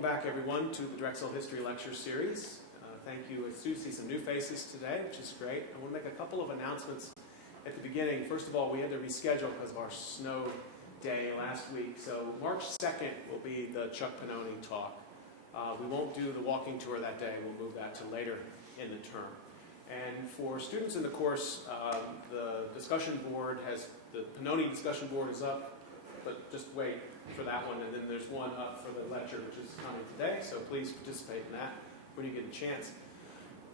Welcome back, everyone, to the Drexel History Lecture Series. Thank you. It's good to see some new faces today, which is great. I want to make a couple of announcements at the beginning. First of all, we had to reschedule because of our snow day last week. So March 2nd will be the Chuck Pannoni talk. We won't do the walking tour that day. We'll move that to later in the term. And for students in the course, the discussion board the Pannoni discussion board is up, but just wait for that one. And then there's one up for the lecture, which is coming today. So please participate in that when you get a chance.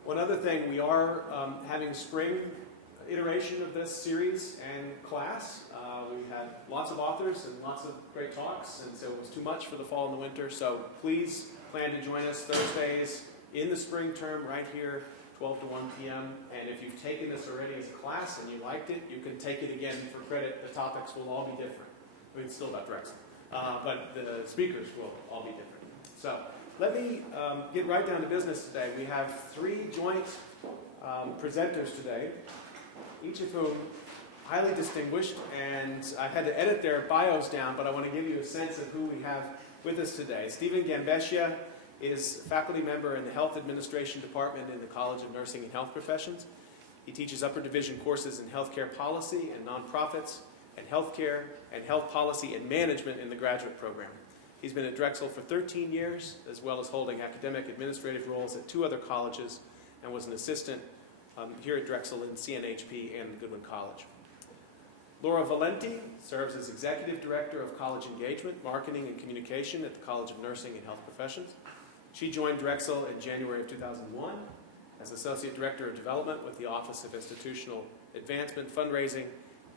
One other thing, we are having spring iteration of this series and class. We've had lots of authors and lots of great talks, and so it was too much for the fall and the winter. So please plan to join us Thursdays in the spring term right here, 12 to 1 p.m. And if you've taken this already as a class and you liked it, you can take it again for credit. The topics will all be different. I mean, it's still about Drexel, but the speakers will all be different. So let me get right down to business today. We have three joint presenters today, each of whom highly distinguished, and I had to edit their bios down, but I want to give you a sense of who we have with us today. Stephen Gambetta is a faculty member in the Health Administration Department in the College of Nursing and Health Professions. He teaches upper division courses in healthcare policy and nonprofits, and healthcare and health policy and management in the graduate program. He's been at Drexel for 13 years, as well as holding academic administrative roles at two other colleges, and was an assistant here at Drexel in CNHP and Goodwin College. Laura Valenti serves as Executive Director of College Engagement, Marketing, and Communication at the College of Nursing and Health Professions. She joined Drexel in January of 2001 as Associate Director of Development with the Office of Institutional Advancement, Fundraising,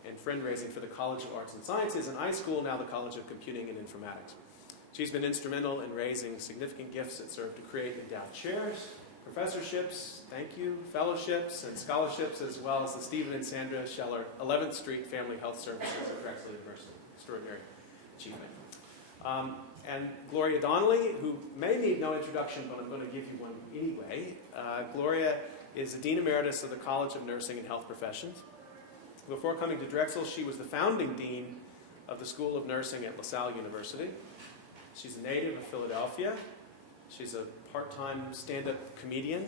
and Friend-Raising for the College of Arts and Sciences and iSchool, now the College of Computing and Informatics. She's been instrumental in raising significant gifts that serve to create endowed chairs, professorships, thank you, fellowships, and scholarships, as well as the Stephen and Sandra Scheller 11th Street Family Health Services at Drexel University. Extraordinary achievement. And Gloria Donnelly, who may need no introduction, but I'm going to give you one anyway. Gloria is the Dean Emeritus of the College of Nursing and Health Professions. Before coming to Drexel, she was the founding dean of the School of Nursing at LaSalle University. She's a native of Philadelphia. She's a part-time stand-up comedian.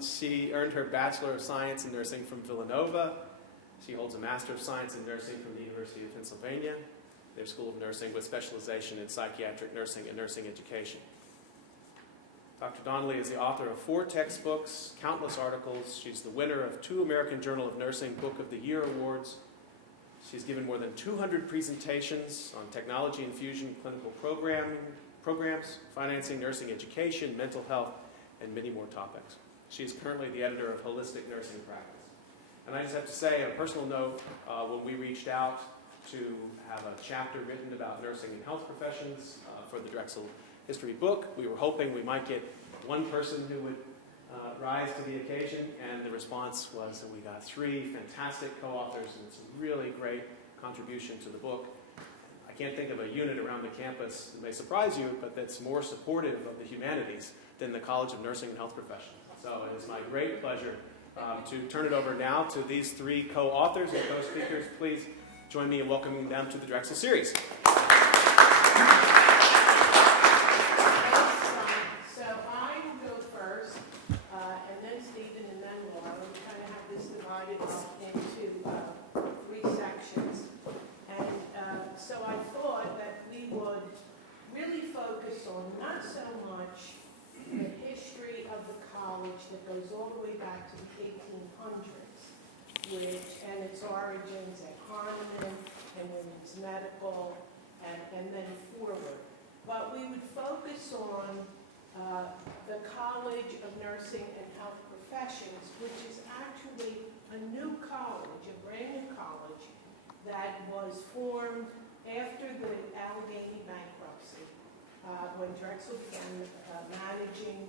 She earned her Bachelor of Science in Nursing from Villanova. She holds a Master of Science in Nursing from the University of Pennsylvania, their School of Nursing, with specialization in psychiatric nursing and nursing education. Dr. Donnelly is the author of 4 textbooks, countless articles. She's the winner of 2 American Journal of Nursing Book of the Year awards. She's given more than 200 presentations on technology infusion clinical programs, financing nursing education, mental health, and many more topics. She is currently the editor of Holistic Nursing Practice. And I just have to say, on a personal note, when we reached out to have a chapter written about nursing and health professions for the Drexel History book, we were hoping we might get one person who would rise to the occasion, and the response was that we got 3 fantastic co-authors, and it's a really great contribution to the book. I can't think of a unit around the campus that may surprise you, but that's more supportive of the humanities than the College of Nursing and Health Professions. So it is my great pleasure to turn it over now to these 3 co-authors and co-speakers. Please join me in welcoming them to the Drexel series. That goes all the way back to the 1800s, and its origins at Harmon and Women's Medical, and then forward. But we would focus on the College of Nursing and Health Professions, which is actually a new college, a brand new college, that was formed after the Allegheny bankruptcy, when Drexel began managing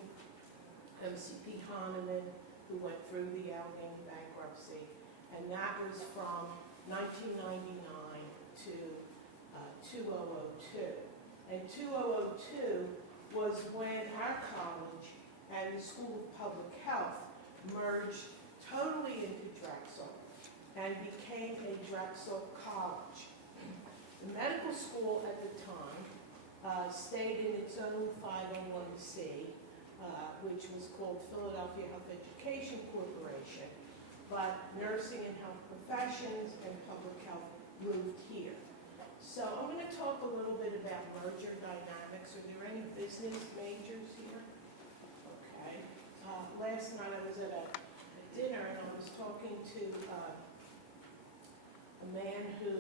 MCP Hahnemann, who went through the Allegheny bankruptcy, and that was from 1999 to 2002. And 2002 was when our college and the School of Public Health merged totally into Drexel and became a Drexel college. The medical school at the time stayed in its own 501c, which was called Philadelphia Health Education Corporation, but nursing and health professions and public health moved here. So I'm going to talk a little bit about merger dynamics. Are there any business majors here? Okay. Last night I was at a dinner and I was talking to a man who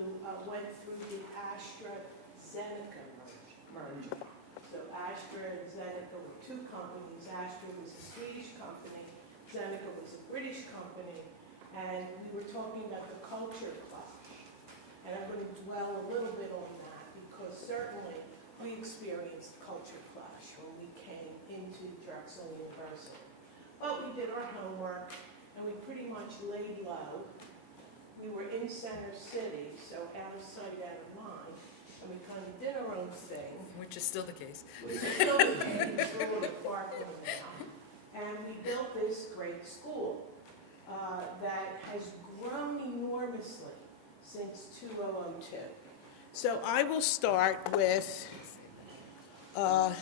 went through the AstraZeneca merger. So Astra and Zeneca were two companies. Astra was a Swedish company, Zeneca was a British company, and we were talking about the culture clash. And I'm going to dwell a little bit on that because certainly we experienced culture clash when we came into Drexel University. But we did our homework and we pretty much laid low. We were in Center City, so out of sight, out of mind, and we kind of did our own thing. Which is still the case. Which is still the case, we're a little Parkway now. And we built this great school that has grown enormously since 2002. So I will start with... Now,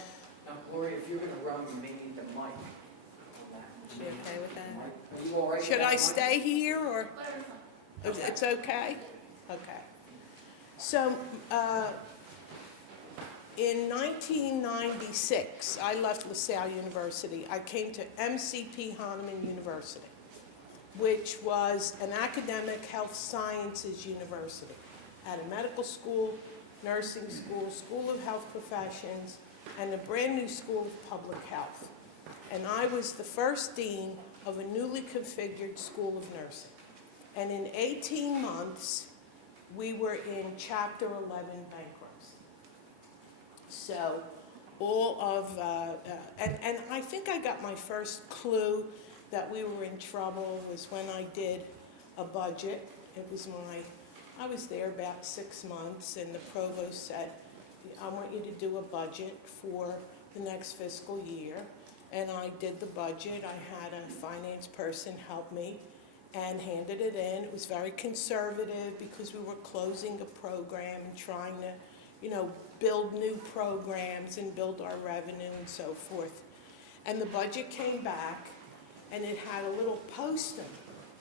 Gloria, if you're going to run, you may need the mic. Is she okay with that? Are you all right? Should I stay here, or it's okay? Okay. So, in 1996, I left LaSalle University. I came to MCP Hahnemann University, which was an academic health sciences university. Had a medical school, nursing school, school of health professions, and a brand new school of public health. And I was the first dean of a newly configured school of nursing. And in 18 months, we were in Chapter 11 bankruptcy. So all of, and I think I got my first clue that we were in trouble was when I did a budget. It was I was there about 6 months, and the provost said, I want you to do a budget for the next fiscal year. And I did the budget. I had a finance person help me and handed it in. It was very conservative because we were closing a program and trying to, build new programs and build our revenue and so forth. And the budget came back, and it had a little posted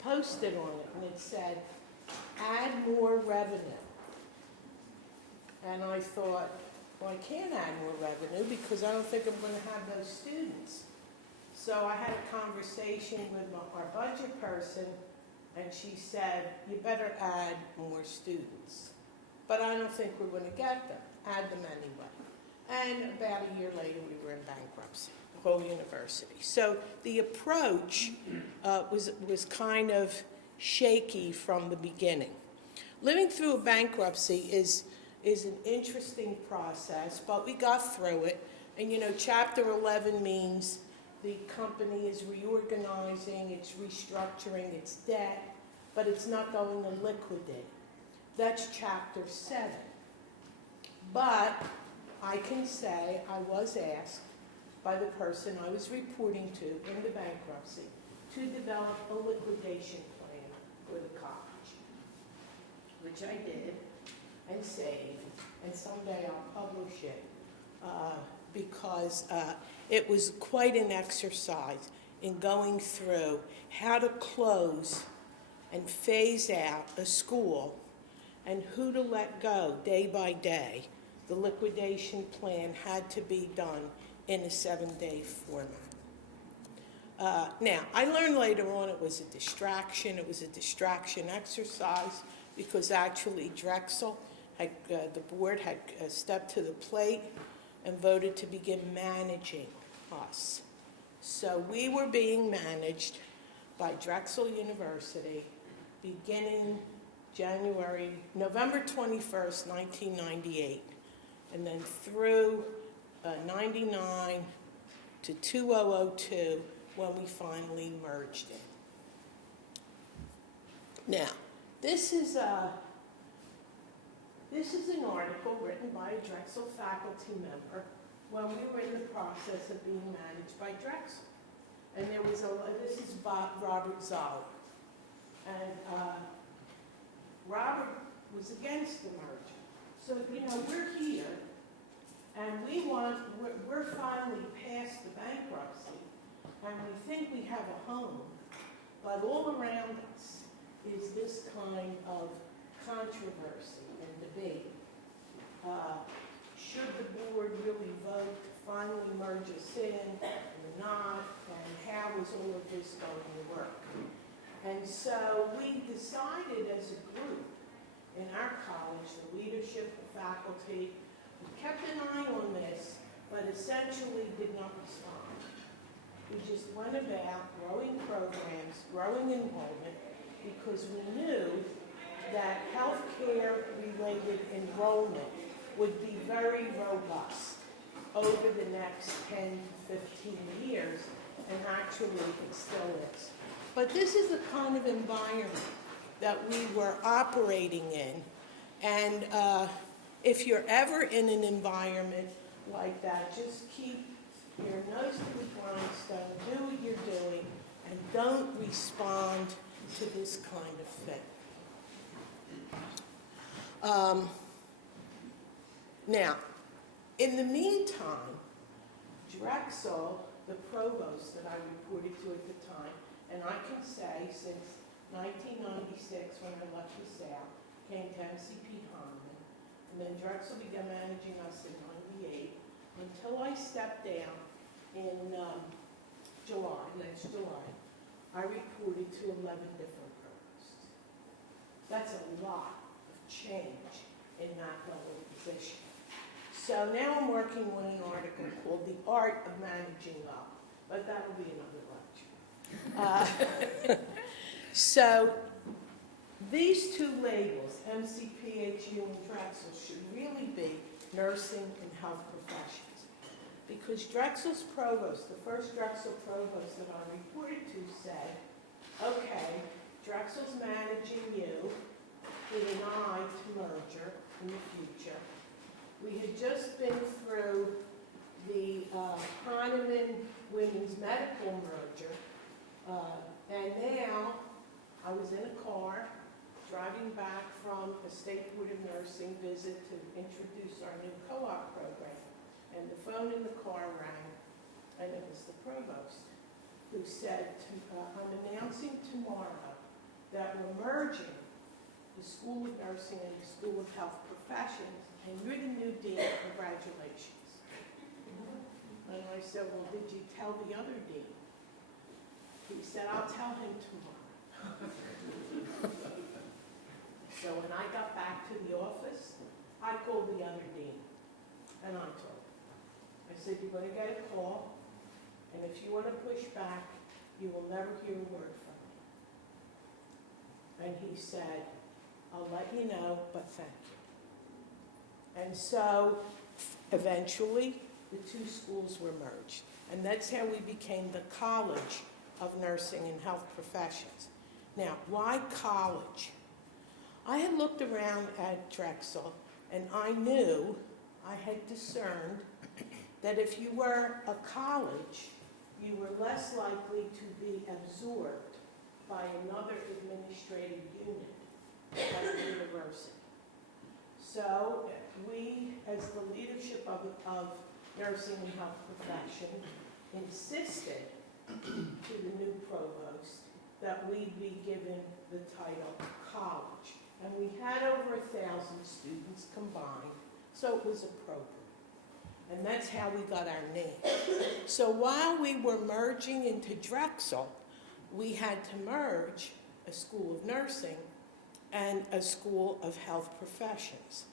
on it, and it said, add more revenue. And I thought, well, I can't add more revenue because I don't think I'm going to have those students. So I had a conversation with our budget person, and she said, you better add more students. But I don't think we're going to get them. Add them anyway. And about a year later, we were in bankruptcy, the whole university. So the approach was kind of shaky from the beginning. Living through a bankruptcy is an interesting process, but we got through it. And Chapter 11 means the company is reorganizing, it's restructuring its debt, but it's not going to liquidate. That's Chapter 7. But I can say I was asked by the person I was reporting to in the bankruptcy to develop a liquidation plan for the college, which I did and saved, and someday I'll publish it because it was quite an exercise in going through how to close and phase out a school and who to let go day by day. The liquidation plan had to be done in a 7-day format. Now, I learned later on it was a distraction. It was a distraction exercise because actually Drexel, the board had stepped to the plate and voted to begin managing us. So we were being managed by Drexel University beginning November 21st, 1998, and then through 99 to 2002 when we finally merged it. Now, this is an article written by a Drexel faculty member when we were in the process of being managed by Drexel. And there was this is Robert Zoller. And Robert was against the merger. So, we're here, And we're finally past the bankruptcy, and we think we have a home, but all around us is this kind of controversy and debate. Should the board really vote to finally merge us in or not, and how is all of this going to work? And so we decided as a group in our college, the leadership, the faculty, we kept an eye on this, but essentially did not respond. We just went about growing programs, growing enrollment, because we knew that healthcare-related enrollment would be very robust over the next 10 to 15 years, and actually it still is. But this is the kind of environment that we were operating in, and if you're ever in an environment like that, just keep your nose to the grindstone, do what you're doing, and don't respond to this kind of thing. Now, in the meantime, Drexel, the provost that I reported to at the time, and I can say since 1996 when I left LaSalle, came to MCP Hahnemann, and then Drexel began managing us in 98, until I stepped down in last July, I reported to 11 different provosts. That's a lot of change in that level of position. So now I'm working on an article called The Art of Managing Up, but that'll be another lecture. So these two labels, MCPHU and Drexel, should really be nursing and health professions. Because Drexel's provost, the first Drexel provost that I reported to said, okay, Drexel's managing you with an eye to merger in the future. We had just been through the Hahnemann Women's Medical merger, and now I was in a car driving back from a State Board of Nursing visit to introduce our new co-op program, and the phone in the car rang, and it was the provost who said, I'm announcing tomorrow that we're merging the School of Nursing and the School of Health Professions, and you're the new dean. Congratulations. And I said, well, did you tell the other dean? He said, I'll tell him tomorrow. So when I got back to the office, I called the other dean, and I told him. I said, you're going to get a call, and if you want to push back, you will never hear a word from me. And he said, I'll let you know, but thank you. And so, eventually, the two schools were merged. And that's how we became the College of Nursing and Health Professions. Now, why college? I had looked around at Drexel, and I knew, I had discerned, that if you were a college, you were less likely to be absorbed by another administrative unit at the university. So we, as the leadership of nursing and health profession, insisted to the new provost that we be given the title college. And we had over 1,000 students combined, so it was appropriate. And that's how we got our name. So while we were merging into Drexel, we had to merge a school of nursing and a school of health professions.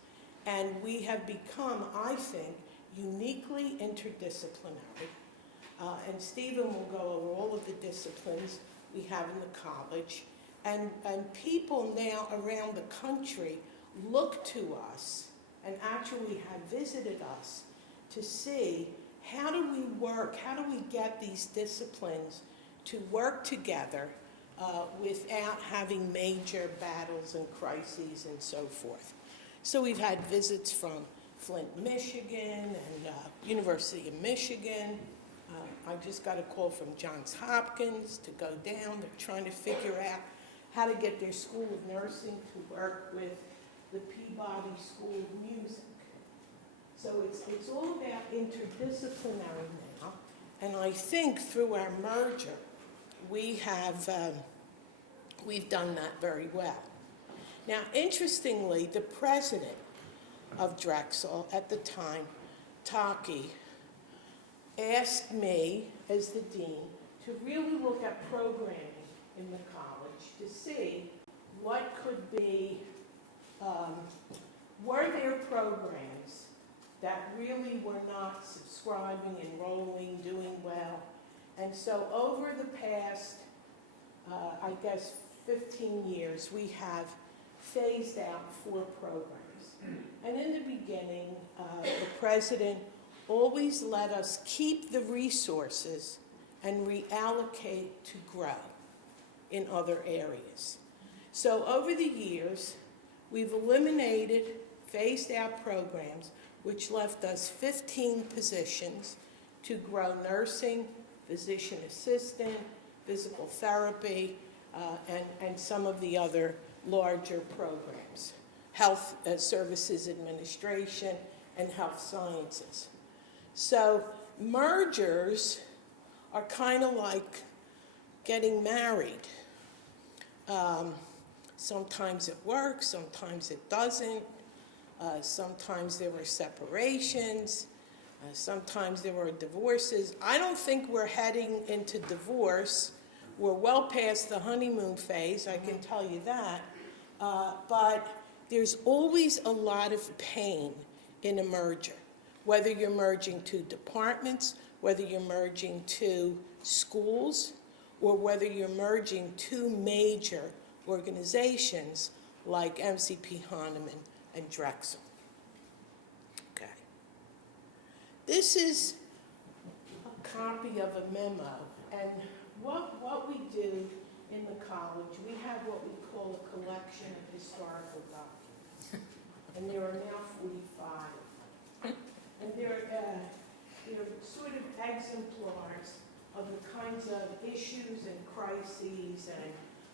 And we have become, I think, uniquely interdisciplinary. And Stephen will go over all of the disciplines we have in the college. And people now around the country look to us and actually have visited us to see how do we work, how do we get these disciplines to work together without having major battles and crises and so forth. So we've had visits from Flint, Michigan, and University of Michigan. I just got a call from Johns Hopkins to go down. They're trying to figure out how to get their School of Nursing to work with the Peabody School of Music. So it's all about interdisciplinary now, and I think through our merger, we've done that very well. Now, interestingly, the president of Drexel at the time, Taki, asked me as the dean to really look at programming in the college to see what could be, were there programs that really were not subscribing, enrolling, doing well. And so over the past, I guess, 15 years, we have phased out 4 programs. And in the beginning, the president always let us keep the resources and reallocate to grow in other areas. So over the years, we've eliminated, phased out programs, which left us 15 positions to grow nursing, physician assistant, physical therapy, and some of the other larger programs, health services administration, and health sciences. So mergers are kind of like getting married. Sometimes it works, sometimes it doesn't. Sometimes there were separations. Sometimes there were divorces. I don't think we're heading into divorce. We're well past the honeymoon phase, I can tell you that. But there's always a lot of pain in a merger, whether you're merging 2 departments, whether you're merging 2 schools, or whether you're merging 2 major organizations like MCP Hahnemann and Drexel. Okay. This is a copy of a memo, and what we do in the college, we have what we call a collection of historical documents, and there are now 45. And they're sort of exemplars of the kinds of issues and crises and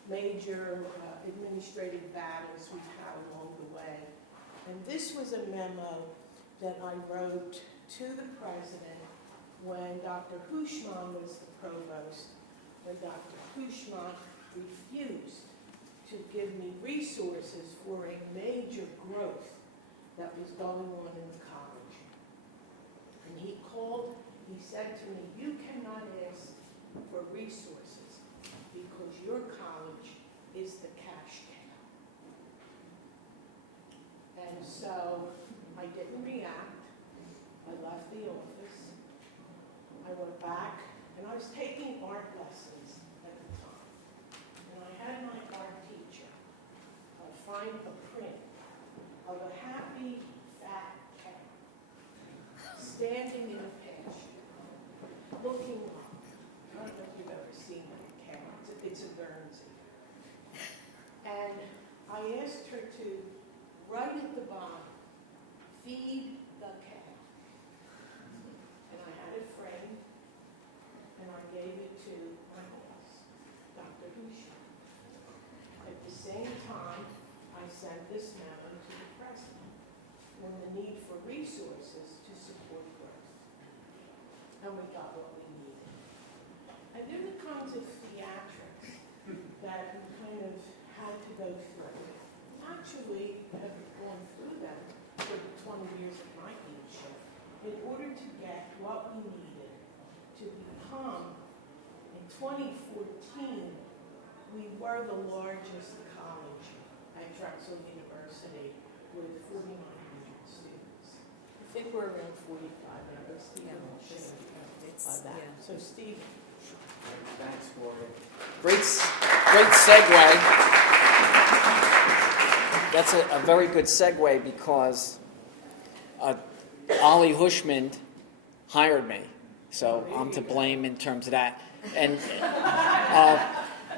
major administrative battles we've had along the way. And this was a memo that I wrote to the president when Dr. Hushman was the provost, when Dr. Hushman refused to give me resources for a major growth that was going on in the college. And he called, he said to me, "You cannot ask for resources because your college is the cash cow." And so I didn't react. I left the office. I went back, and I was taking art lessons at the time. And I had my art teacher find a print of a happy, fat cow standing in a pasture, looking up. I don't know if you've ever seen that cow. It's a Guernsey. And I asked her to write at the bottom, "Feed the cow." And I had it framed, and I gave it to my boss, Dr. Hushman. At the same time, I sent this memo to the president on the need for resources to support growth. And we got what we needed. And there are the kinds of theatrics that we kind of had to go through. Actually, have gone through them for the 20 years of my leadership in order to get what we needed to become, in 2014, we were the largest college at Drexel University with 4,900 students. I think we're around 45 now. Steve will share that. Yeah. So Steve. Thanks, Gloria. Great segue. That's a very good segue because Ollie Hushman hired me, so I'm to blame in terms of that. And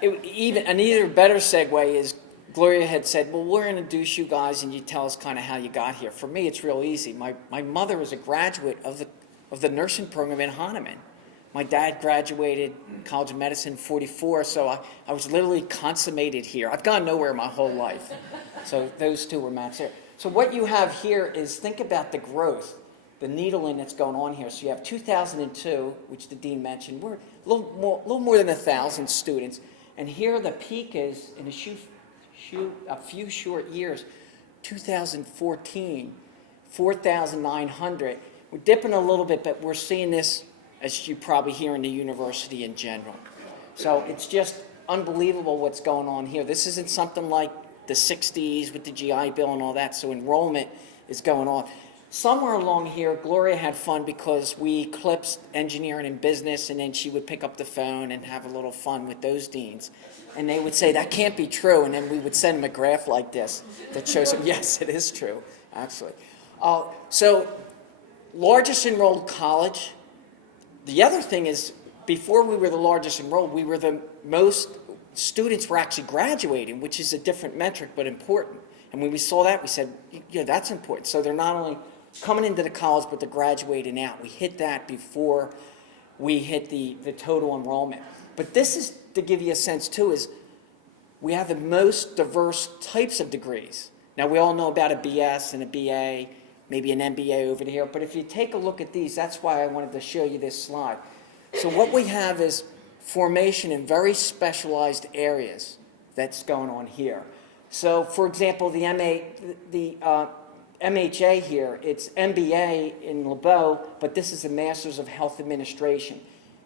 an even better segue is Gloria had said, "Well, we're going to introduce you guys, and you tell us kind of how you got here." For me, it's real easy. My mother was a graduate of the nursing program in Hahnemann. My dad graduated College of Medicine in '44, so I was literally consummated here. I've gone nowhere my whole life. So those two were matched there. So what you have here is, think about the growth. the needling that's going on here. So you have 2002, which the dean mentioned. We're a little more than 1,000 students. And here the peak is, in a few short years, 2014, 4,900. We're dipping a little bit, but we're seeing this, as you probably hear in the university in general. So it's just unbelievable what's going on here. This isn't something like the 60s with the GI Bill and all that, so enrollment is going on. Somewhere along here, Gloria had fun because we eclipsed engineering and business, and then she would pick up the phone and have a little fun with those deans. And they would say, that can't be true, and then we would send them a graph like this that shows them, yes, it is true, actually. So, largest enrolled college. The other thing is, before we were the largest enrolled, we were the most students were actually graduating, which is a different metric, but important. And when we saw that, we said, yeah, that's important. So they're not only coming into the college, but they're graduating out. We hit that before we hit the total enrollment. But this is, to give you a sense too, is we have the most diverse types of degrees. Now, we all know about a BS and a BA, maybe an MBA over here, but if you take a look at these, that's why I wanted to show you this slide. So what we have is formation in very specialized areas that's going on here. So, for example, the MHA here, it's MBA in LeBeau, but this is a Master's of Health Administration.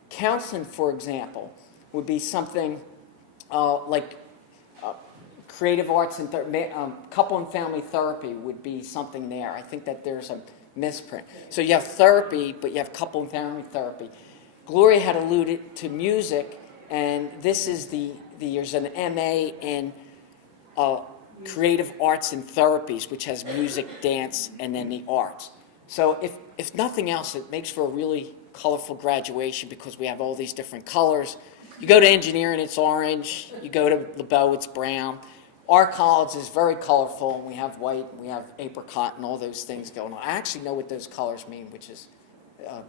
Counseling, for example, would be something like creative arts and couple and family therapy would be something there. I think that there's a misprint. So you have therapy, but you have couple and family therapy. Gloria had alluded to music, and this is there's an MA in creative arts and therapies, which has music, dance, and then the arts. So if nothing else, it makes for a really colorful graduation because we have all these different colors. You go to engineering, it's orange. You go to LeBeau, it's brown. Our college is very colorful. We have white, we have apricot, and all those things going on. I actually know what those colors mean, which is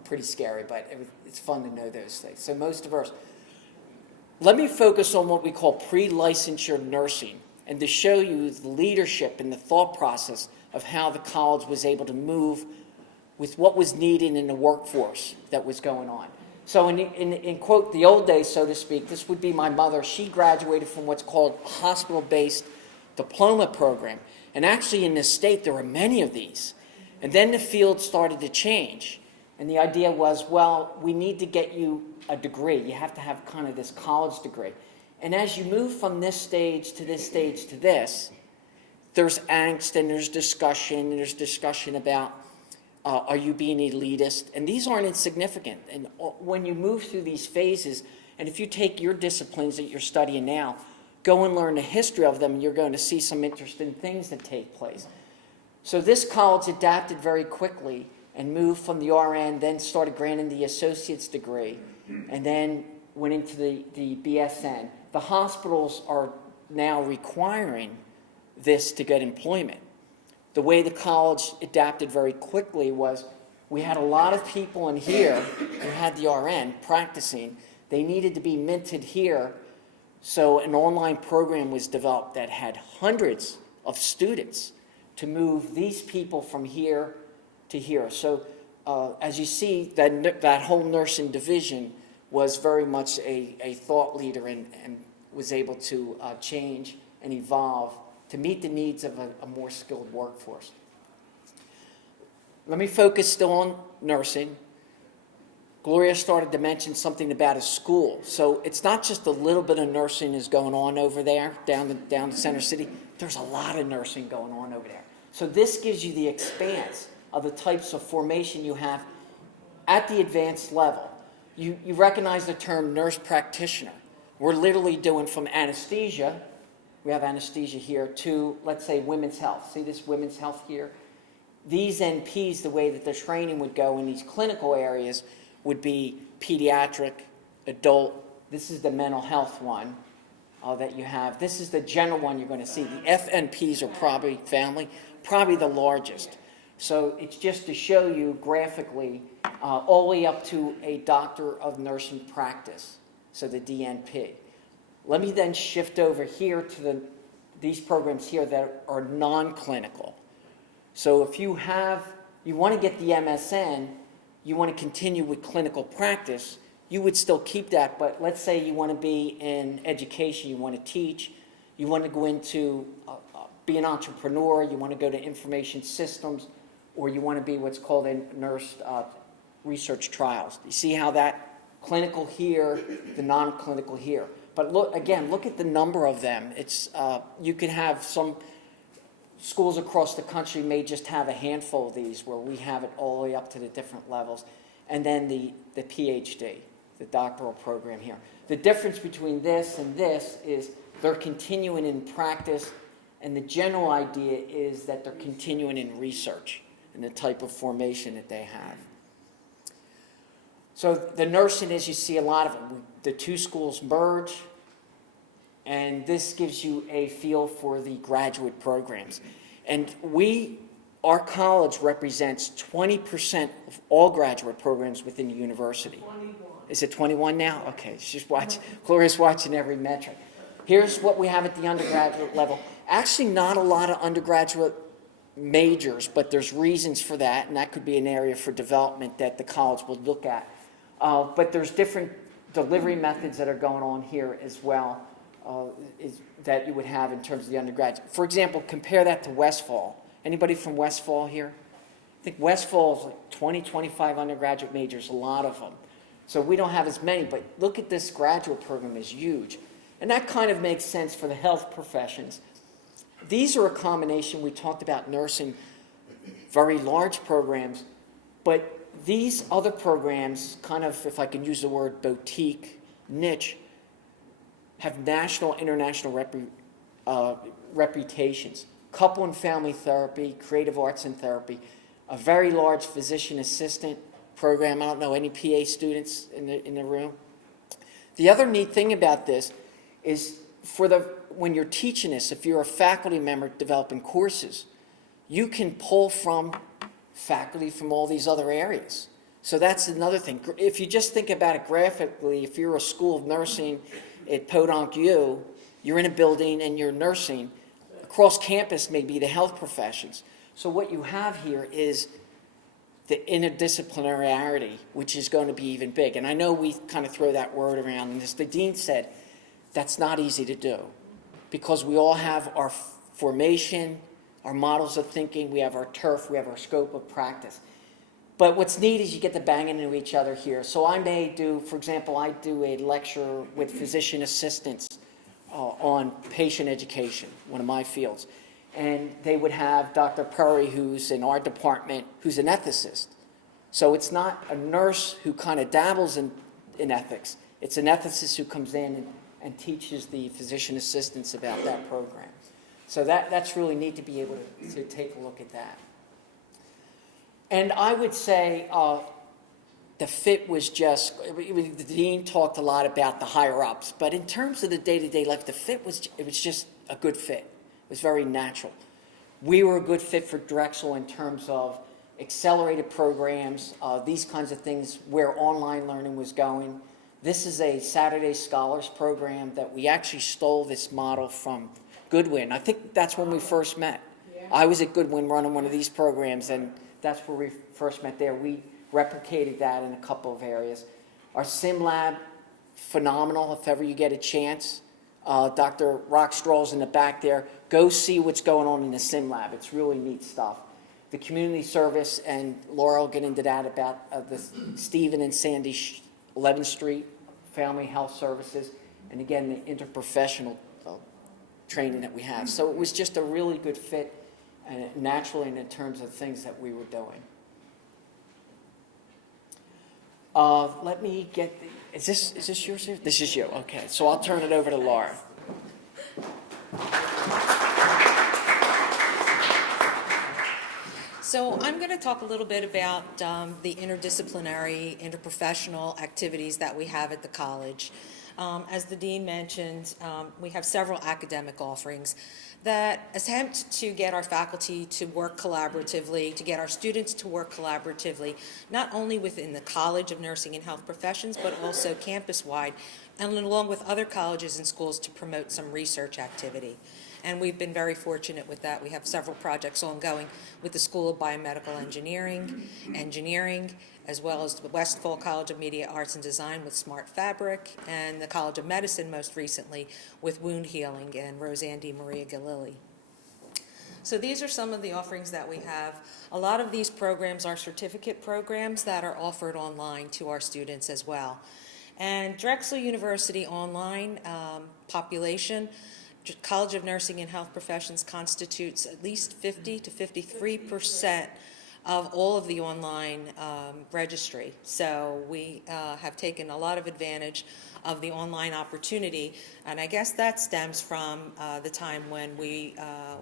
pretty scary, but it's fun to know those things. So most diverse. Let me focus on what we call pre-licensure nursing, and to show you the leadership and the thought process of how the college was able to move with what was needed in the workforce that was going on. So in quote, the old days, so to speak, this would be my mother. She graduated from what's called a hospital-based diploma program. And actually in this state, there were many of these. And then the field started to change. And the idea was, well, we need to get you a degree. You have to have kind of this college degree. And as you move from this stage to this stage to this, there's angst and there's discussion about are you being elitist? And these aren't insignificant. And when you move through these phases, and if you take your disciplines that you're studying now, go and learn the history of them, you're going to see some interesting things that take place. So this college adapted very quickly and moved from the RN, then started granting the associate's degree, and then went into the BSN. The hospitals are now requiring this to get employment. The way the college adapted very quickly was we had a lot of people in here who had the RN practicing. They needed to be minted here, so an online program was developed that had hundreds of students to move these people from here to here. So as you see, that whole nursing division was very much a thought leader and was able to change and evolve to meet the needs of a more skilled workforce. Let me focus still on nursing. Gloria started to mention something about a school. So it's not just a little bit of nursing is going on over there, down to Center City. There's a lot of nursing going on over there. So this gives you the expanse of the types of formation you have at the advanced level. You recognize the term nurse practitioner. We're literally doing from anesthesia, we have anesthesia here, to, let's say, women's health. See this women's health here? These NPs, the way that the training would go in these clinical areas would be pediatric, adult. This is the mental health one that you have. This is the general one you're going to see. The FNPs are probably family, probably the largest. So it's just to show you graphically all the way up to a doctor of nursing practice, so the DNP. Let me then shift over here to these programs here that are non-clinical. So if you have you want to get the MSN, you want to continue with clinical practice, you would still keep that, but let's say you want to be in education, you want to teach, you want to go into, be an entrepreneur, you want to go to information systems, or you want to be what's called a nurse research trials. You see how that clinical here, the non-clinical here. But look, again, look at the number of them. It's, you could have some schools across the country may just have a handful of these where we have it all the way up to the different levels. And then the PhD, the doctoral program here. The difference between this and this is they're continuing in practice, and the general idea is that they're continuing in research and the type of formation that they have. So the nursing, as you see a lot of them, the two schools merge, and this gives you a feel for the graduate programs. And our college represents 20% of all graduate programs within the university. 21. Is it 21 now? Okay, she's watching. Gloria's watching every metric. Here's what we have at the undergraduate level. Actually, not a lot of undergraduate majors, but there's reasons for that, and that could be an area for development that the college will look at. But there's different delivery methods that are going on here as well that you would have in terms of the undergraduate. For example, compare that to Westfall. Anybody from Westfall here? I think Westfall is like 20, 25 undergraduate majors, a lot of them. So we don't have as many, but look at this graduate program is huge. And that kind of makes sense for the health professions. These are a combination, we talked about nursing, very large programs, but these other programs, kind of, if I can use the word boutique, niche, have national, international reputations. Couple and family therapy, creative arts and therapy, a very large physician assistant program. I don't know any PA students in the room. The other neat thing about this is when you're teaching this, if you're a faculty member developing courses, you can pull from faculty from all these other areas. So that's another thing. If you just think about it graphically, if you're a school of nursing at Podunk U, you're in a building and you're nursing, across campus may be the health professions. So what you have here is the interdisciplinarity, which is going to be even big. And I know we kind of throw that word around, and as the dean said, that's not easy to do because we all have our formation, our models of thinking, we have our turf, we have our scope of practice. But what's neat is you get to bang into each other here. So I may do, for example, I do a lecture with physician assistants on patient education, one of my fields. And they would have Dr. Perry, who's in our department, who's an ethicist. So it's not a nurse who kind of dabbles in ethics. It's an ethicist who comes in and teaches the physician assistants about that program. So that's really neat to be able to take a look at that. And I would say the fit was just, the dean talked a lot about the higher ups, but in terms of the day-to-day life, the fit it was just a good fit. It was very natural. We were a good fit for Drexel in terms of accelerated programs, these kinds of things where online learning was going. This is a Saturday Scholars program that we actually stole this model from Goodwin. I think that's when we first met. Yeah. I was at Goodwin running one of these programs, and that's where we first met there. We replicated that in a couple of areas. Our sim lab, phenomenal if ever you get a chance. Dr. Rockstraw's in the back there. Go see what's going on in the sim lab. It's really neat stuff. The community service, and Laura will get into that about the Stephen and Sandy 11th Street Family Health Services, and again, the interprofessional training that we have. So it was just a really good fit, and naturally in terms of things that we were doing. Let me get the, is this yours here? This is you, okay. So I'll turn it over to Laura. So I'm going to talk a little bit about the interdisciplinary, interprofessional activities that we have at the college. As the dean mentioned, we have several academic offerings that attempt to get our faculty to work collaboratively, to get our students to work collaboratively, not only within the College of Nursing and Health Professions, but also campus-wide, and along with other colleges and schools to promote some research activity. and we've been very fortunate with that. We have several projects ongoing with the School of Biomedical Engineering, as well as the Westfall College of Media Arts and Design with Smart Fabric, and the College of Medicine most recently with Wound Healing and Roseanne D. Maria Galili. So these are some of the offerings that we have. A lot of these programs are certificate programs that are offered online to our students as well. And Drexel University online population, College of Nursing and Health Professions constitutes at least 50 to 53% of all of the online registry. So we have taken a lot of advantage of the online opportunity, and I guess that stems from the time when we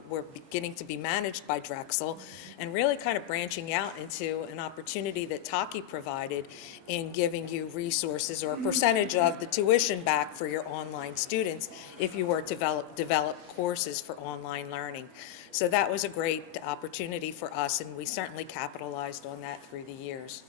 were beginning to be managed by Drexel and really kind of branching out into an opportunity that Taki provided in giving you resources or a percentage of the tuition back for your online students if you were to develop courses for online learning. So that was a great opportunity for us, and we certainly capitalized on that through the years.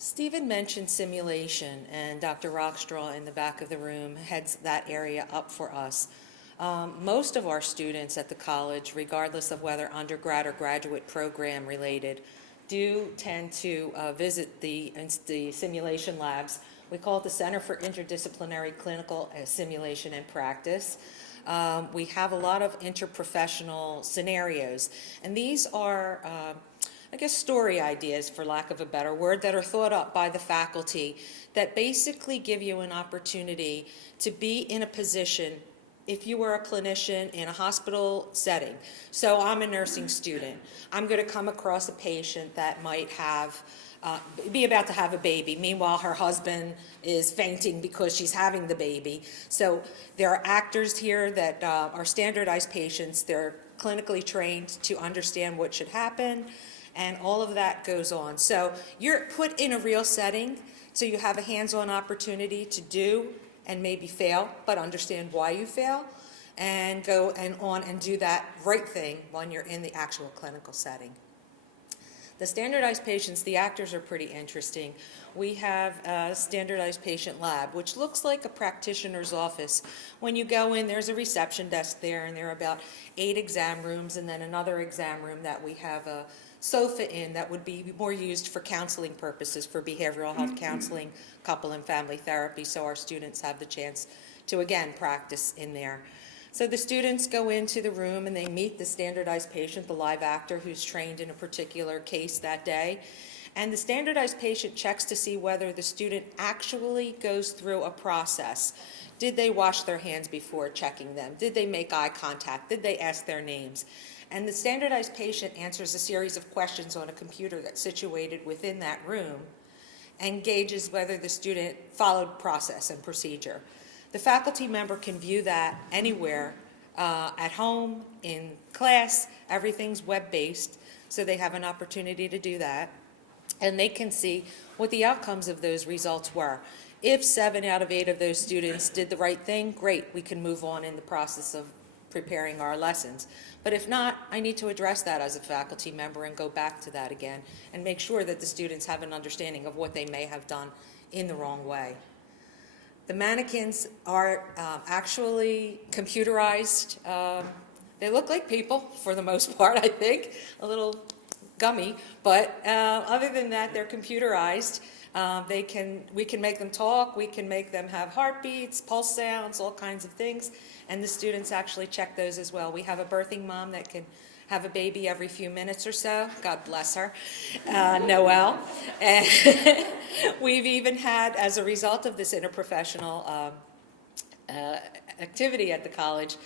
Stephen mentioned simulation, and Dr. Rockstraw in the back of the room heads that area up for us. Most of our students at the college, regardless of whether undergrad or graduate program related, do tend to visit the simulation labs. We call it the Center for Interdisciplinary Clinical Simulation and Practice. We have a lot of interprofessional scenarios, and these are I guess story ideas, for lack of a better word, that are thought up by the faculty that basically give you an opportunity to be in a position if you were a clinician in a hospital setting. So I'm a nursing student. I'm going to come across a patient that might have be about to have a baby. Meanwhile, her husband is fainting because she's having the baby. So there are actors here that are standardized patients. They're clinically trained to understand what should happen, and all of that goes on. So you're put in a real setting, so you have a hands-on opportunity to do and maybe fail, but understand why you fail, and go and on and do that right thing when you're in the actual clinical setting. The standardized patients, the actors are pretty interesting. We have a standardized patient lab, which looks like a practitioner's office. When you go in, there's a reception desk there, and there are about 8 exam rooms, and then another exam room that we have a sofa in that would be more used for counseling purposes, for behavioral health counseling, couple and family therapy, so our students have the chance to, again, practice in there. So the students go into the room and they meet the standardized patient, the live actor who's trained in a particular case that day. And the standardized patient checks to see whether the student actually goes through a process. Did they wash their hands before checking them? Did they make eye contact? Did they ask their names? And the standardized patient answers a series of questions on a computer that's situated within that room and gauges whether the student followed process and procedure. The faculty member can view that anywhere, at home, in class. Everything's web-based, so they have an opportunity to do that. And they can see what the outcomes of those results were. If 7 out of 8 of those students did the right thing, great, we can move on in the process of preparing our lessons. But if not, I need to address that as a faculty member and go back to that again and make sure that the students have an understanding of what they may have done in the wrong way. The mannequins are actually computerized. They look like people for the most part, I think, a little gummy, but other than that, they're computerized. We can make them talk, we can make them have heartbeats, pulse sounds, all kinds of things, and the students actually check those as well. We have a birthing mom that can have a baby every few minutes or so. God bless her, Noelle. And we've even had, as a result of this interprofessional activity at the college,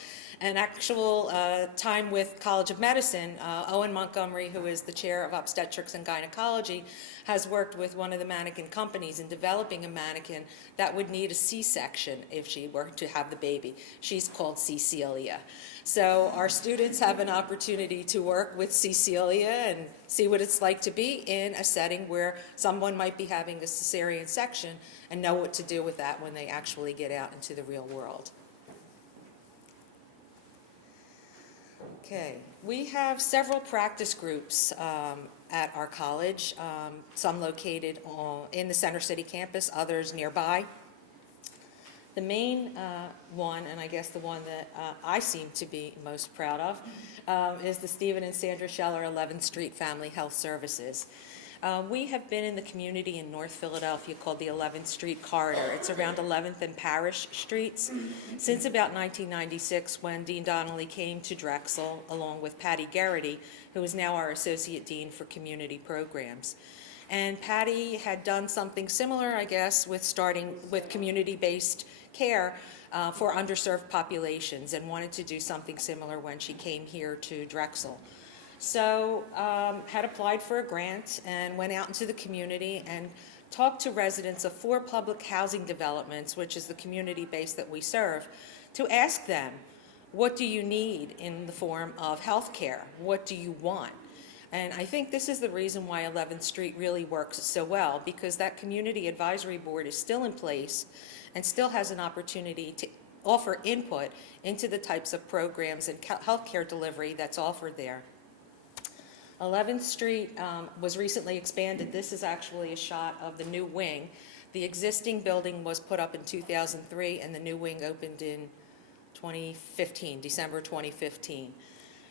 an actual time with College of Medicine. Owen Montgomery, who is the chair of obstetrics and gynecology, has worked with one of the mannequin companies in developing a mannequin that would need a C-section if she were to have the baby. She's called Cecilia. So our students have an opportunity to work with Cecilia and see what it's like to be in a setting where someone might be having a cesarean section and know what to do with that when they actually get out into the real world. Okay, we have several practice groups at our college, some located in the Center City campus, others nearby. The main one, and I guess the one that I seem to be most proud of, is the Stephen and Sandra Scheller 11th Street Family Health Services. We have been in the community in North Philadelphia called the 11th Street Corridor. It's around 11th and Parish Streets since about 1996, when Dean Donnelly came to Drexel along with Patty Garrity, who is now our Associate Dean for Community Programs. And Patty had done something similar, I guess, with starting with community-based care for underserved populations, and wanted to do something similar when she came here to Drexel. So had applied for a grant and went out into the community and talked to residents of 4 public housing developments, which is the community base that we serve, to ask them, what do you need in the form of health care? What do you want? And I think this is the reason why 11th Street really works so well, because that community advisory board is still in place and still has an opportunity to offer input into the types of programs and healthcare delivery that's offered there. 11th Street was recently expanded. This is actually a shot of the new wing. The existing building was put up in 2003, and the new wing opened in 2015, December 2015.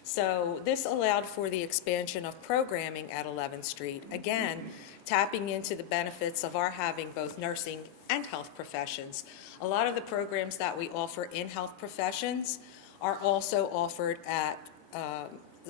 So this allowed for the expansion of programming at 11th Street, again, tapping into the benefits of our having both nursing and health professions. A lot of the programs that we offer in health professions are also offered at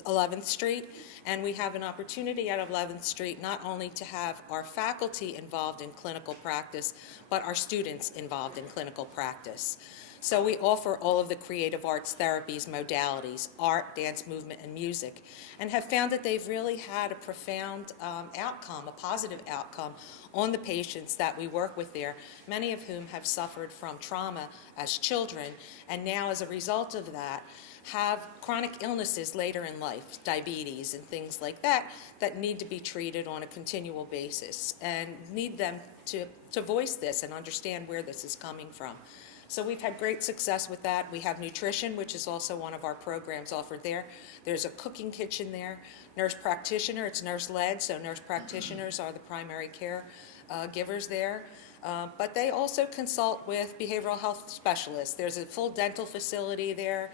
11th Street, and we have an opportunity at 11th Street not only to have our faculty involved in clinical practice, but our students involved in clinical practice. So we offer all of the creative arts therapies, modalities, art, dance, movement, and music, and have found that they've really had a profound outcome, a positive outcome on the patients that we work with there, many of whom have suffered from trauma as children, and now as a result of that, have chronic illnesses later in life, diabetes and things like that, that need to be treated on a continual basis, and need them to voice this and understand where this is coming from. So we've had great success with that. We have nutrition, which is also one of our programs offered there. There's a cooking kitchen there. Nurse practitioner, it's nurse-led, so nurse practitioners are the primary care givers there. But they also consult with behavioral health specialists. There's a full dental facility there.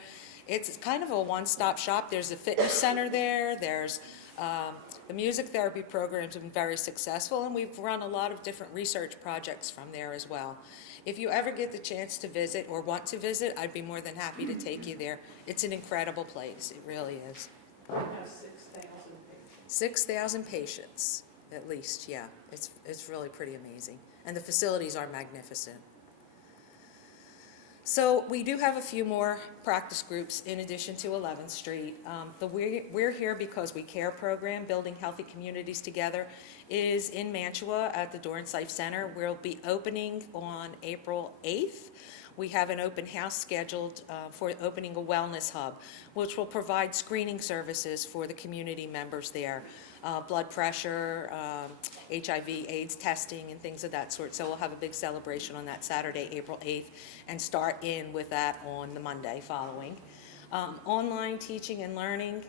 It's kind of a one-stop shop. There's a fitness center there. There's the music therapy programs have been very successful, and we've run a lot of different research projects from there as well. If you ever get the chance to visit or want to visit, I'd be more than happy to take you there. It's an incredible place. It really is. We have 6,000 patients. 6,000 patients, at least, yeah. It's really pretty amazing. And the facilities are magnificent. So we do have a few more practice groups in addition to 11th Street. The We're Here Because We Care program, Building Healthy Communities Together, is in Mantua at the Dorrance Life Center. We'll be opening on April 8th. We have an open house scheduled for opening a wellness hub, which will provide screening services for the community members there. Blood pressure, HIV, AIDS testing, and things of that sort. So we'll have a big celebration on that Saturday, April 8th, and start in with that on the Monday following. Online teaching and learning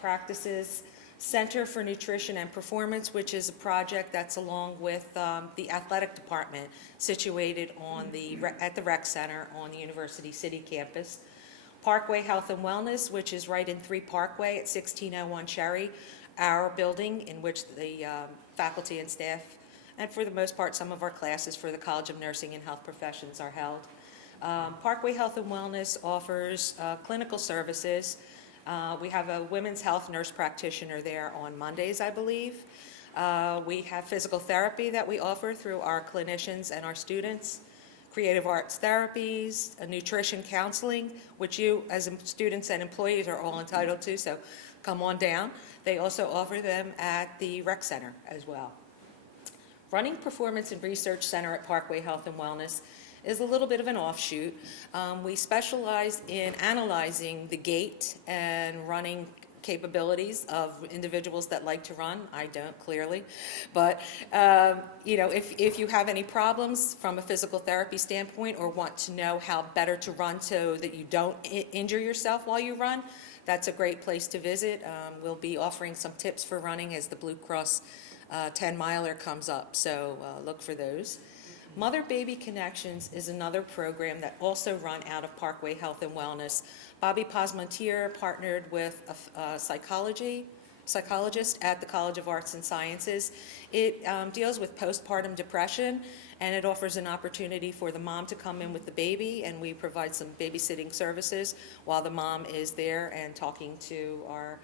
practices, Center for Nutrition and Performance, which is a project that's along with the athletic department situated on at the rec center on the University City campus. Parkway Health and Wellness, which is right in 3 Parkway at 1601 Cherry, our building in which the faculty and staff, and for the most part some of our classes for the College of Nursing and Health Professions are held. Parkway Health and Wellness offers clinical services. We have a women's health nurse practitioner there on Mondays, I believe. We have physical therapy that we offer through our clinicians and our students, creative arts therapies, nutrition counseling, which you as students and employees are all entitled to, so come on down. They also offer them at the rec center as well. Running Performance and Research Center at Parkway Health and Wellness is a little bit of an offshoot. We specialize in analyzing the gait and running capabilities of individuals that like to run. I don't, clearly. But, if you have any problems from a physical therapy standpoint or want to know how better to run so that you don't injure yourself while you run, that's a great place to visit. We'll be offering some tips for running as the Blue Cross 10-miler comes up, so look for those. Mother-Baby Connections is another program that also run out of Parkway Health and Wellness. Bobby Pasmontier partnered with a psychologist at the College of Arts and Sciences. It deals with postpartum depression, and it offers an opportunity for the mom to come in with the baby, and we provide some babysitting services while the mom is there and talking to our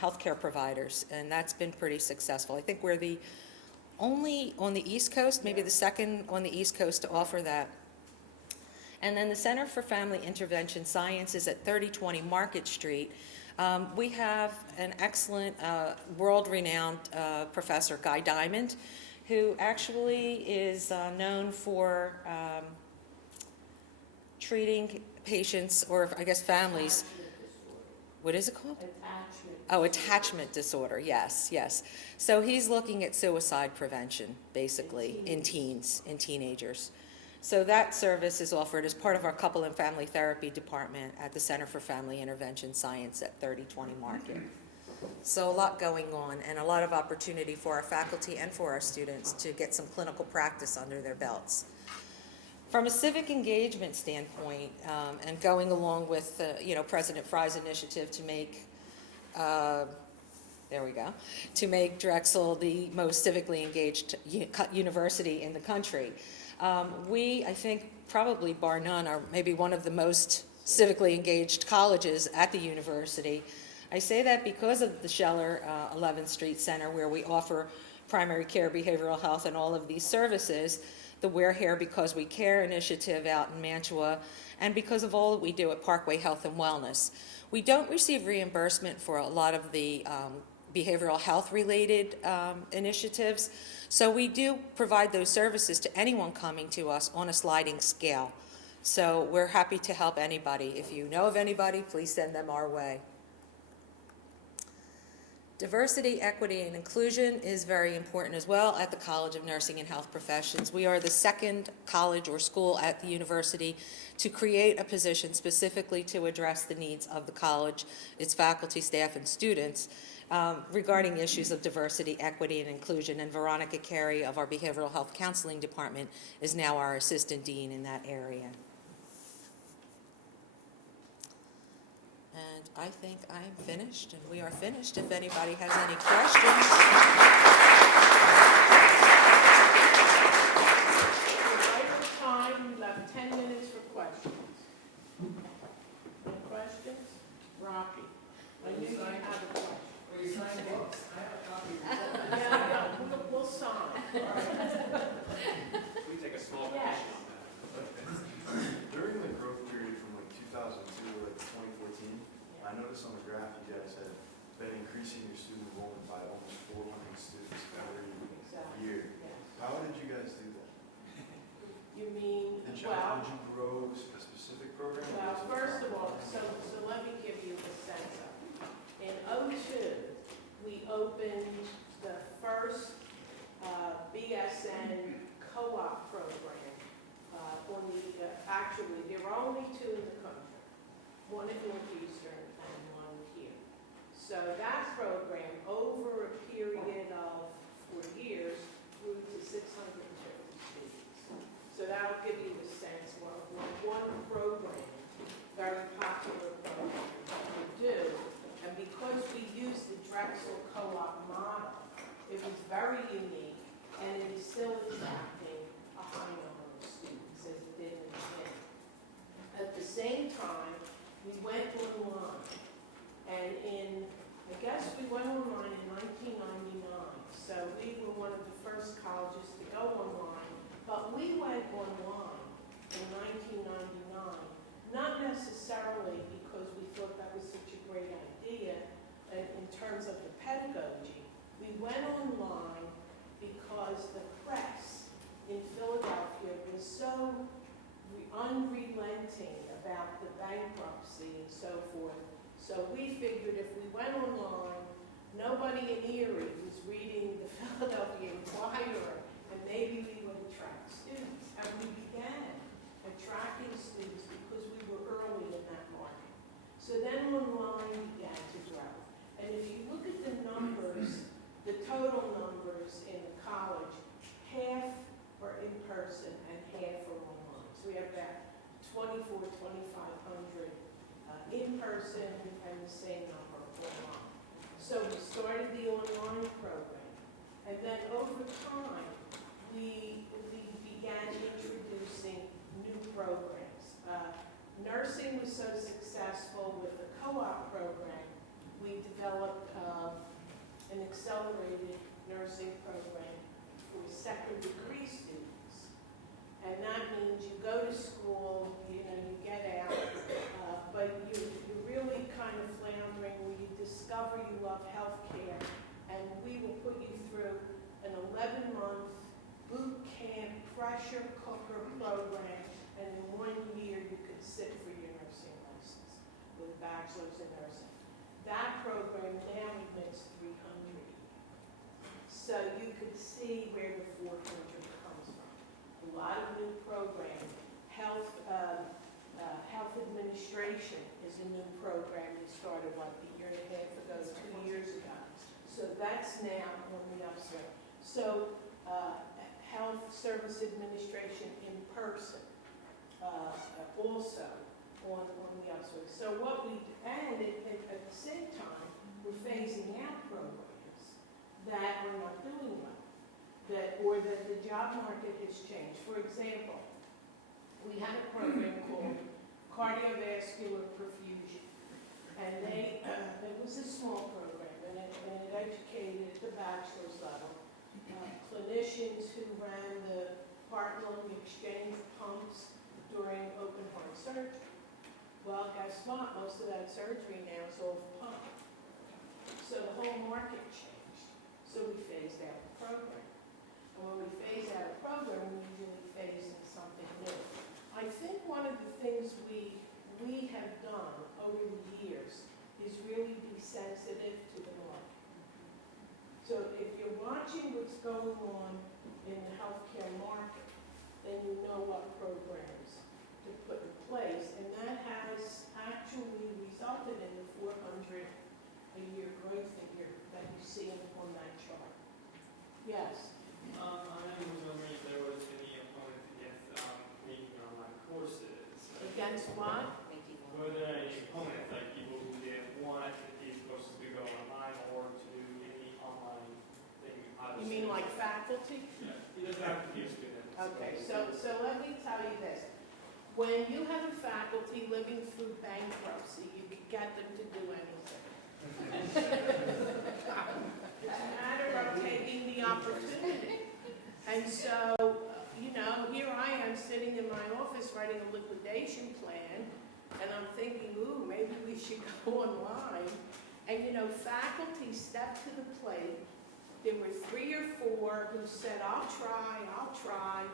healthcare providers, and that's been pretty successful. I think we're the only on the East Coast, maybe the second on the East Coast to offer that. And then the Center for Family Intervention Sciences at 3020 Market Street. We have an excellent, world-renowned professor, Guy Diamond, who actually is known for treating patients, or I guess families. What is it called? Attachment disorder, yes. So he's looking at suicide prevention, basically, in teens, in teenagers. So that service is offered as part of our Couple and Family Therapy Department at the Center for Family Intervention Science at 3020 Market. So a lot going on, and a lot of opportunity for our faculty and for our students to get some clinical practice under their belts. From a civic engagement standpoint, and going along with President Fry's initiative to make to make Drexel the most civically engaged university in the country. We, I think, probably bar none, are maybe one of the most civically engaged colleges at the university. I say that because of the Scheller 11th Street Center, where we offer primary care, behavioral health, and all of these services, the We're Here Because We Care initiative out in Mantua, and because of all that we do at Parkway Health and Wellness. We don't receive reimbursement for a lot of the behavioral health related initiatives, so we do provide those services to anyone coming to us on a sliding scale. So we're happy to help anybody. If you know of anybody, please send them our way. Diversity, equity, and inclusion is very important as well at the College of Nursing and Health Professions. We are the second college or school at the university to create a position specifically to address the needs of the college, its faculty, staff, and students regarding issues of diversity, equity, and inclusion. And Veronica Carey of our Behavioral Health Counseling Department is now our Assistant Dean in that area. And I think I'm finished, and we are finished. If anybody has any questions. Right on time, you have 10 minutes for questions. Any questions? Rocky, I knew you had a question. Well, you signed books. I have a copy. Yeah, we'll sign. We take a small Yes. position on that. During the growth period from like 2002 to like 2014, I noticed on the graph you guys had been increasing your student enrollment by almost 400 students every Exactly. year. Yes. How did you guys do that? You mean, Did you grow a specific program? well, first of all, so let me give you a sense of it. In '02, we opened the first BSN co-op program on the, actually, there were only two in the country, one at Northeastern and one here. So that program, over a period of 4 years, grew to 650 students. So that'll give you a sense of one program, very popular program that we do. And because we use the Drexel co-op model, it was very unique, and it is still attracting a high number of students as it did in the beginning. At the same time, we went online, and I guess we went online in 1999, so we were one of the first colleges to go online, but we went online in 1999, not necessarily because we thought that was such a great idea in terms of the pedagogy. We went online because the press in Philadelphia was so unrelenting about the bankruptcy and so forth. So we figured if we went online, nobody in Erie was reading the Philadelphia Inquirer, and maybe we would attract students. And we began attracting students because we were early in that market. So then online person and the same number online. So we started the online program, and then over time, we began introducing new programs. Nursing was so successful with the co-op program, we developed an accelerated nursing program for second degree students. And that means you go to school, you get out, but you're really kind of floundering where you discover you love healthcare, and we will put you through an 11-month boot camp pressure cooker program, and in 1 year you could sit for your nursing license with a bachelor's in nursing. That program now admits 300. So you could see where the 400 comes from. A lot of new programs. Health administration is a new program we started like a year and a half ago, 2 years ago. So that's now on the upswing. So health service administration in person, also on the upswing. So and at the same time, we're phasing out programs that are not doing well, or that the job market has changed. For example, we had a program called cardiovascular perfusion, and it was a small program, and it educated at the bachelor's level clinicians who ran the heart-lung exchange pumps during open heart surgery. Well, guess what? Most of that surgery now is off pump. So the whole market changed. So we phased out the program. And when we phase out a program, we usually phase in something new. I think one of the things we have done over the years is really be sensitive to the market. So if you're watching what's going on in the healthcare market, then you know what programs to put in place. And that has actually resulted in the 400 a year growth figure that you see on that chart. Yes? I was wondering if there was any opponent against making online courses. Against what? Were there any opponents, like people who didn't want these courses to go online or to any online thing? You mean like faculty? Yeah, either faculty or students. Okay, so let me tell you this. When you have a faculty living through bankruptcy, you can get them to do anything. It's a matter of taking the opportunity. And so, here I am sitting in my office writing a liquidation plan, and I'm thinking, ooh, maybe we should go online. And faculty stepped to the plate. There were 3 or 4 who said, I'll try.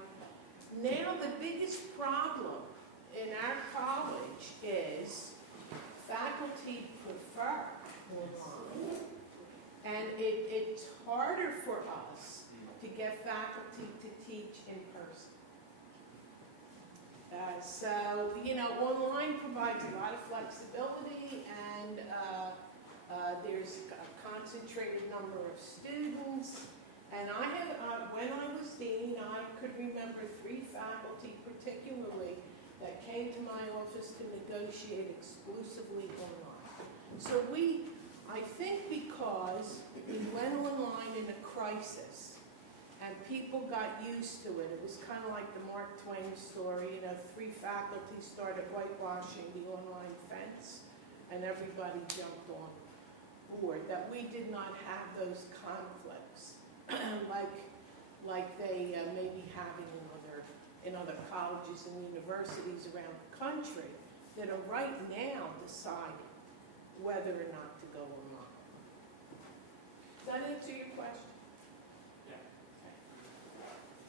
Now the biggest problem in our college is faculty prefer online, and it's harder for us to get faculty to teach in person. Online provides a lot of flexibility, and there's a concentrated number of students. And when I was dean, I could remember 3 faculty particularly that came to my office to negotiate exclusively online. So I think because we went online in a crisis and people got used to it, it was kind of like the Mark Twain story, 3 faculty started whitewashing the online fence and everybody jumped on board, that we did not have those conflicts like they may be having in other colleges and universities around the country that are right now deciding whether or not to go online. Does that answer your question? Yeah.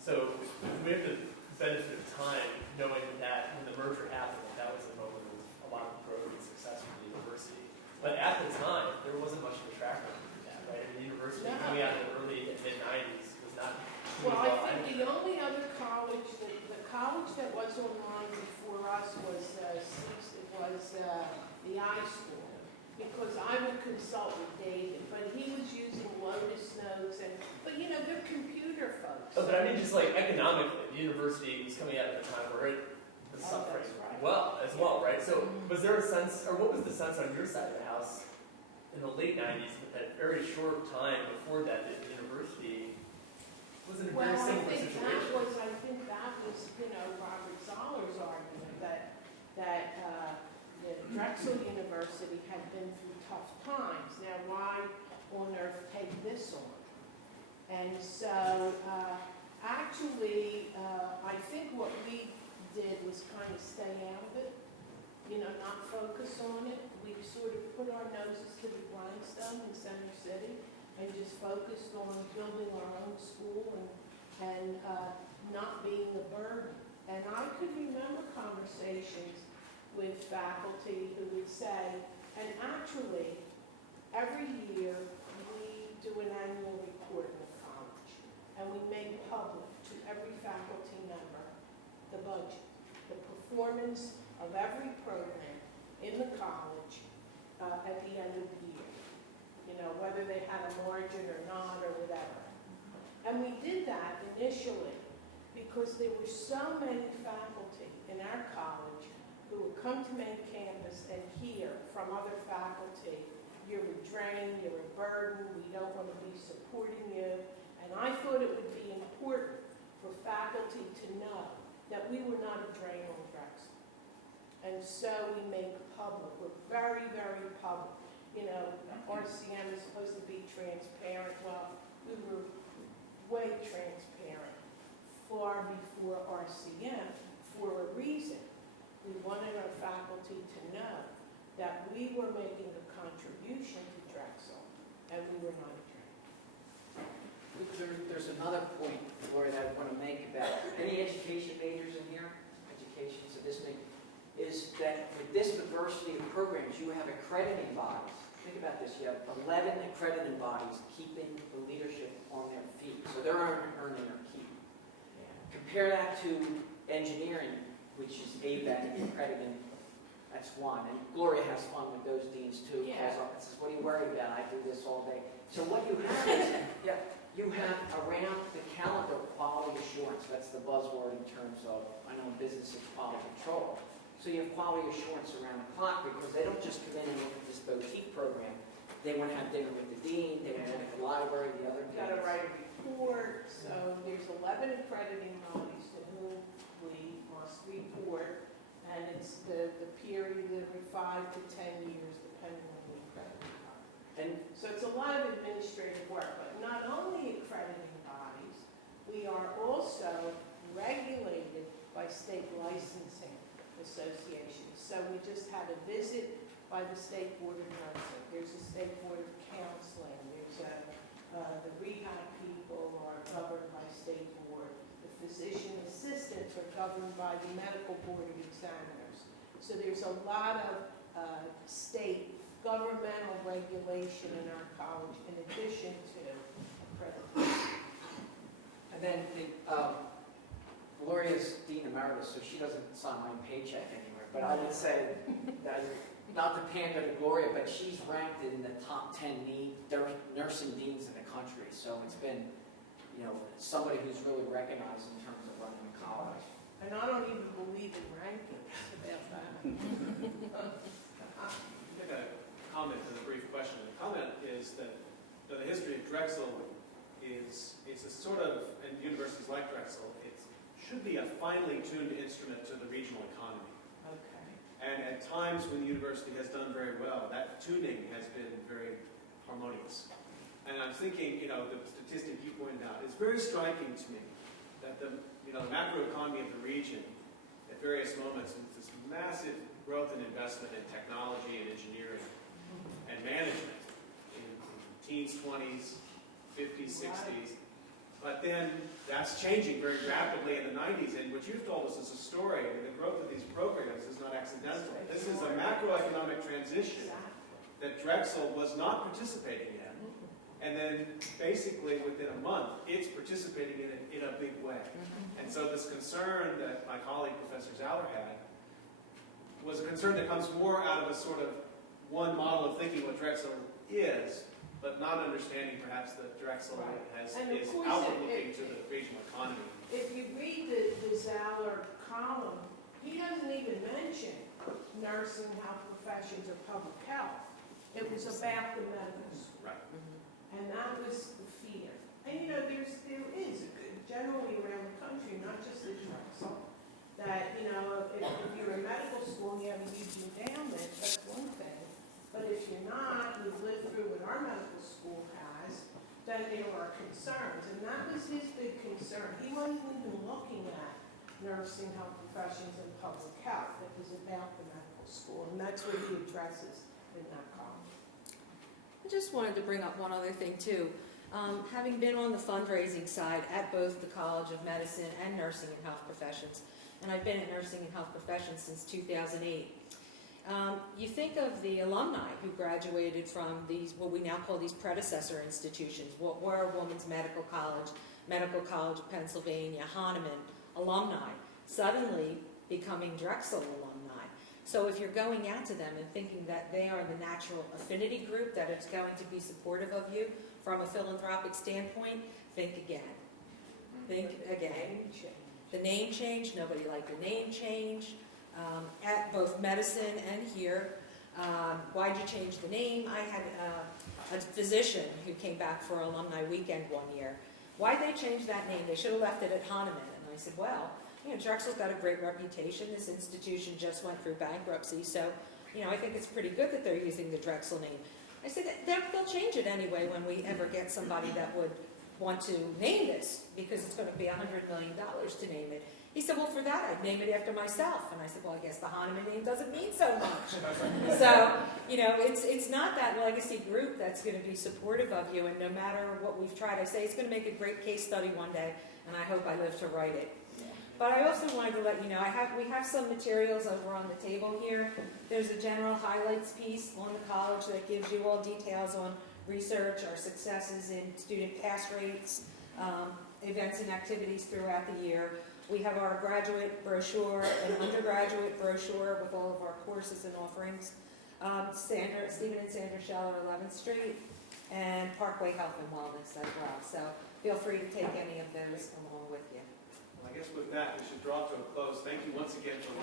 So we have the benefit of time knowing that when the merger happened, that was the moment of a lot of growth and success for the university. But at the time, there wasn't much of a track record for that, right? The university coming out in the early and mid-90s was not Well, I think the only other college, the college that was online before us was the I School, because I would consult with David, but he was using Lotus Notes, but they're computer folks. Oh, but I mean, just like economically, the university was coming out at a time where it was Oh, suffering that's right. as well, right? So was there a sense, or what was the sense on your side of the house in the late 90s, with that very short time before that, the university was in a Well, very I similar think situation? that was, Robert Zoller's argument that the Drexel University had been through tough times. Now, why on earth take this on? And so, actually, I think what we did was kind of stay out of it, not focus on it. We sort of put our noses to the grindstone in Center City and just focused on building our own school and not being a burden. And I could remember conversations with faculty who would say, and actually, every year we do an annual report in the college, and we make public to every faculty member the budget, the performance of every program in the college at the end of the year. Whether they had a margin or not or whatever. And we did that initially because there were so many faculty in our college who would come to main campus and hear from other faculty, you're a drain, you're a burden, we don't want to be supporting you. And I thought it would be important for faculty to know that we were not a drain on Drexel. And so we make public, we're very, very public. RCM is supposed to be transparent. Well, we were way transparent far before RCM for a reason. We wanted our faculty to know that we were making a contribution to Drexel and we were not a drain. There's another point, Laura, that I want to make about any education majors in here, education, so this is that with this diversity of programs, you have accrediting bodies. Think about this, you have 11 accrediting bodies keeping the leadership on their feet. So they're earning their keep. Compare that to engineering, which is ABET accrediting. That's one. And Gloria has fun with those deans too. Yeah. Calls up and says, what are you worried about? I do this all day. So what you have is, you have around the calendar quality assurance. That's the buzzword in terms of, I know in business it's quality control. So you have quality assurance around the clock because they don't just come in and look at this boutique program. They want to have dinner with the dean, they want to look at the library, the other We've got to write a report, so there's 11 accrediting bodies to whom we must report, and it's the period of every 5 to 10 years, depending on the accrediting body. And So it's a lot of administrative work, but not only accrediting bodies, we are also regulated by state licensing associations. So we just had a visit by the State Board of Nursing. There's a State Board of Counseling. There's the rehab people are governed by State Board. The physician assistants are governed by the Medical Board of Examiners. So there's a lot of state governmental regulation in our college in addition to accreditation. And then Gloria's Dean Emeritus, so she doesn't sign my paycheck anywhere. But I would say that, not to pander to Gloria, but she's ranked in the top 10 nursing deans in the country. So it's been, somebody who's really recognized in terms of running a college. And I don't even believe in rankings about that. Make a comment and a brief question. The comment is that the history of Drexel is a sort of, and universities like Drexel, it should be a finely tuned instrument to the regional economy. Okay. And at times when the university has done very well, that tuning has been very harmonious. And I'm thinking, the statistic you pointed out is very striking to me that the macroeconomy of the region at various moments with this massive growth and investment in technology and engineering and management in teens, 20s, 50s, 60s. But then that's changing very rapidly in the 90s. And what you've told us is a story. And the growth of these programs is not accidental. This is a macroeconomic transition that Drexel was not participating in. And then basically within a month, it's participating in it in a big way. And so this concern that my colleague, Professor Zauer, had was a concern that comes more out of a sort of one model of thinking what Drexel is, but not understanding perhaps that Drexel is outward looking to the regional economy. If you read the Zauer column He doesn't even mention nursing, health professions, or public health. It was about the medical school. Right. And that was the fear. And you know, there is generally around the country, not just at Drexel, that, you know, if you're in medical school and you have a huge endowment, that's one thing. But if you're not, you've lived through what our medical school has, then there are concerns. And that was his big concern. He wasn't even looking at nursing, health professions, and public health. It was about the medical school. And that's what he addresses in that column. I just wanted to bring up one other thing too. Having been on the fundraising side at both the College of Medicine and Nursing and Health Professions, and I've been at Nursing and Health Professions since 2008, you think of the alumni who graduated from these, what we now call these predecessor institutions, what were Women's Medical College of Pennsylvania, Hahnemann alumni, suddenly becoming Drexel alumni. So if you're going out to them and thinking that they are the natural affinity group that is going to be supportive of you from a philanthropic standpoint, think again. Think again. The name change, nobody liked the name change. At both medicine and here, why'd you change the name? I had a physician who came back for alumni weekend one year. Why'd they change that name? They should have left it at Hahnemann. And I said, well, you know, Drexel's got a great reputation. This institution just went through bankruptcy, so, you know, I think it's pretty good that they're using the Drexel name. I said, they'll change it anyway when we ever get somebody that would want to name this, because it's going to be $100 million to name it. He said, well, for that, I'd name it after myself. And I said, well, I guess the Hahnemann name doesn't mean so much. So, you know, it's not that legacy group that's going to be supportive of you, and no matter what we've tried, I say it's going to make a great case study one day, and I hope I live to write it. But I also wanted to let you know, we have some materials over on the table here. There's a general highlights piece on the college that gives you all details on research, our successes in student pass rates, events and activities throughout the year. We have our graduate brochure and undergraduate brochure with all of our courses and offerings. Stephen and Sandra Scheller, 11th Street, and Parkway Health and Wellness as well. So feel free to take any of those along with you. Well, I guess with that, we should draw to a close. Thank you once again for